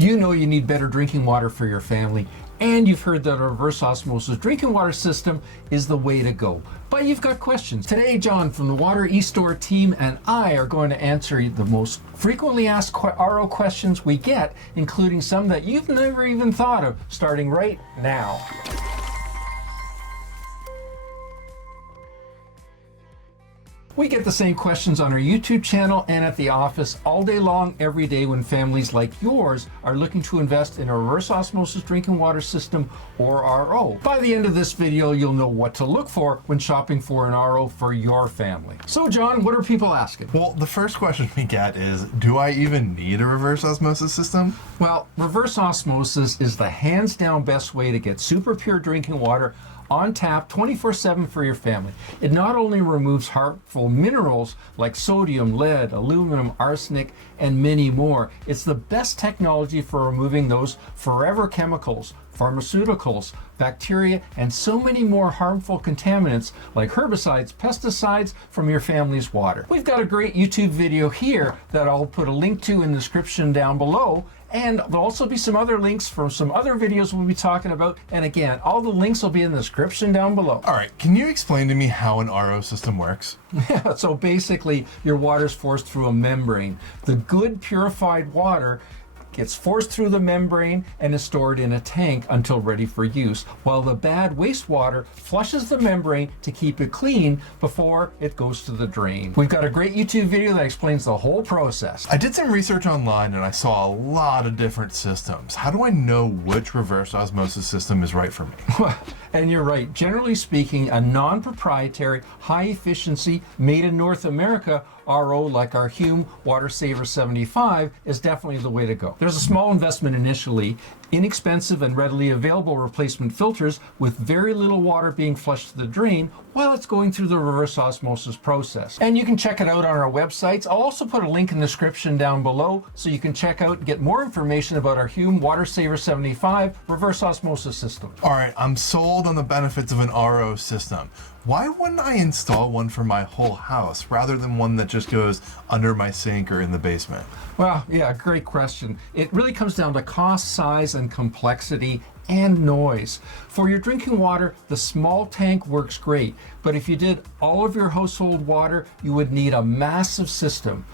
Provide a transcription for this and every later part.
You know you need better drinking water for your family, and you've heard that a reverse osmosis drinking water system is the way to go. But you've got questions. Today, John from the Water eStore team and I are going to answer the most frequently asked RO questions we get, including some that you've never even thought of, starting right now. We get the same questions on our YouTube channel and at the office all day long, every day, when families like yours are looking to invest in a reverse osmosis drinking water system or RO. By the end of this video, you'll know what to look for when shopping for an RO for your family. So John, what are people asking? Well, the first question we get is, do I even need a reverse osmosis system? Well, reverse osmosis is the hands down best way to get super pure drinking water on tap 24/7 for your family. It not only removes harmful minerals like sodium, lead, aluminum, arsenic, and many more. It's the best technology for removing those forever chemicals, pharmaceuticals, bacteria, and so many more harmful contaminants like herbicides, pesticides from your family's water. We've got a great YouTube video here that I'll put a link to in the description down below. And there'll also be some other links from some other videos we'll be talking about. And again, all the links will be in the description down below. All right, can you explain to me how an RO system works? Yeah, so basically your water's forced through a membrane. The good purified water gets forced through the membrane and is stored in a tank until ready for use, while the bad wastewater flushes the membrane to keep it clean before it goes to the drain. We've got a great YouTube video that explains the whole process. I did some research online and I saw a lot of different systems. How do I know which reverse osmosis system is right for me? And you're right, generally speaking, a non-proprietary, high-efficiency, made in North America RO like our Hume Water Saver 75 is definitely the way to go. There's a small investment initially, inexpensive and readily available replacement filters with very little water being flushed to the drain while it's going through the reverse osmosis process. And you can check it out on our websites. I'll also put a link in the description down below so you can check out and get more information about our Hume Water Saver 75 reverse osmosis system. All right, I'm sold on the benefits of an RO system. Why wouldn't I install one for my whole house rather than one that just goes under my sink or in the basement? Well, yeah, great question. It really comes down to cost, size, and complexity and noise. For your drinking water, the small tank works great, but if you did all of your household water, you would need a massive system.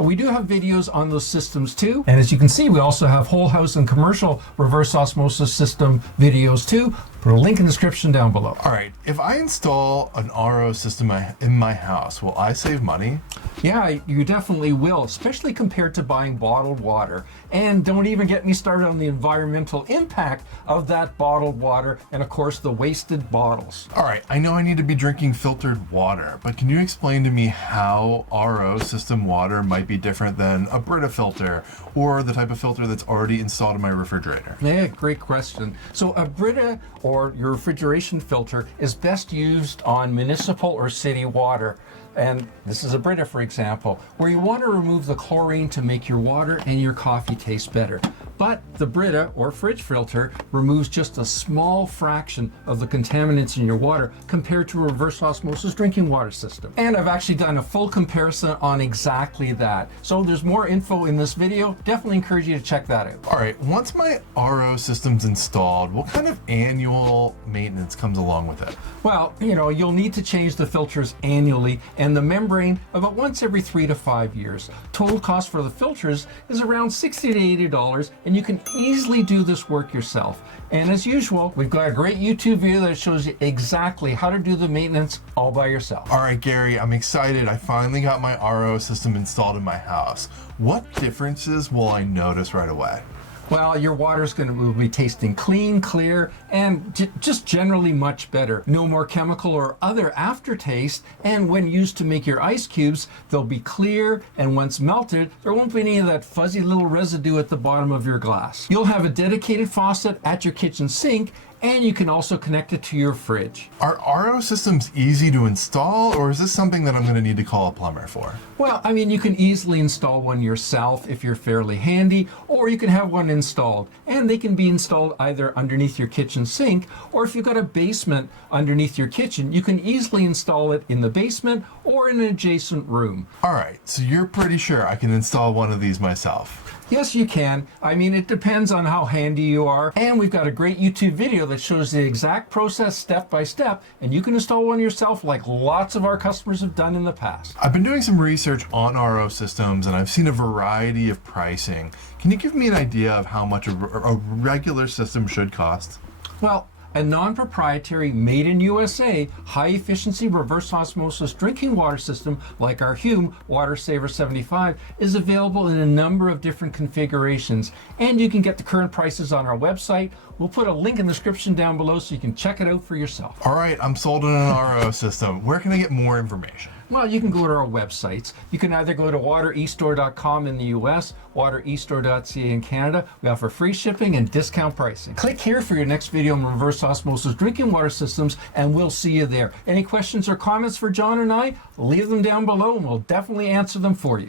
We do have videos on those systems too. And as you can see, we also have whole house and commercial reverse osmosis system videos too. Put a link in the description down below. All right, if I install an RO system in my house, will I save money? Yeah, you definitely will, especially compared to buying bottled water. And don't even get me started on the environmental impact of that bottled water and of course the wasted bottles. All right, I know I need to be drinking filtered water, but can you explain to me how RO system water might be different than a Brita filter or the type of filter that's already installed in my refrigerator? Yeah, great question. So a Brita or your refrigeration filter is best used on municipal or city water. And this is a Brita, for example, where you want to remove the chlorine to make your water and your coffee taste better. But the Brita or fridge filter removes just a small fraction of the contaminants in your water compared to a reverse osmosis drinking water system. And I've actually done a full comparison on exactly that. So there's more info in this video. Definitely encourage you to check that out. All right, once my RO system's installed, what kind of annual maintenance comes along with it? Well, you'll need to change the filters annually and the membrane about once every 3 to 5 years. Total cost for the filters is around $60 to $80, and you can easily do this work yourself. And as usual, we've got a great YouTube video that shows you exactly how to do the maintenance all by yourself. All right, Gary, I'm excited. I finally got my RO system installed in my house. What differences will I notice right away? Well, your water's will be tasting clean, clear, and just generally much better. No more chemical or other aftertaste, and when used to make your ice cubes, they'll be clear, and once melted, there won't be any of that fuzzy little residue at the bottom of your glass. You'll have a dedicated faucet at your kitchen sink, and you can also connect it to your fridge. Are RO systems easy to install, or is this something that I'm going to need to call a plumber for? Well, I mean, you can easily install one yourself if you're fairly handy, or you can have one installed. And they can be installed either underneath your kitchen sink, or if you've got a basement underneath your kitchen, you can easily install it in the basement or in an adjacent room. All right, so you're pretty sure I can install one of these myself? Yes, you can. I mean, it depends on how handy you are. And we've got a great YouTube video that shows the exact process step by step, and you can install one yourself like lots of our customers have done in the past. I've been doing some research on RO systems and I've seen a variety of pricing. Can you give me an idea of how much a regular system should cost? Well, a non-proprietary, made in USA, high-efficiency reverse osmosis drinking water system like our Hume Water Saver 75 is available in a number of different configurations, and you can get the current prices on our website. We'll put a link in the description down below so you can check it out for yourself. All right, I'm sold on an RO system. Where can I get more information? Well, you can go to our websites. You can either go to waterestore.com in the US, waterestore.ca in Canada. We offer free shipping and discount pricing. Click here for your next video on reverse osmosis drinking water systems, and we'll see you there. Any questions or comments for John and I? Leave them down below and we'll definitely answer them for you.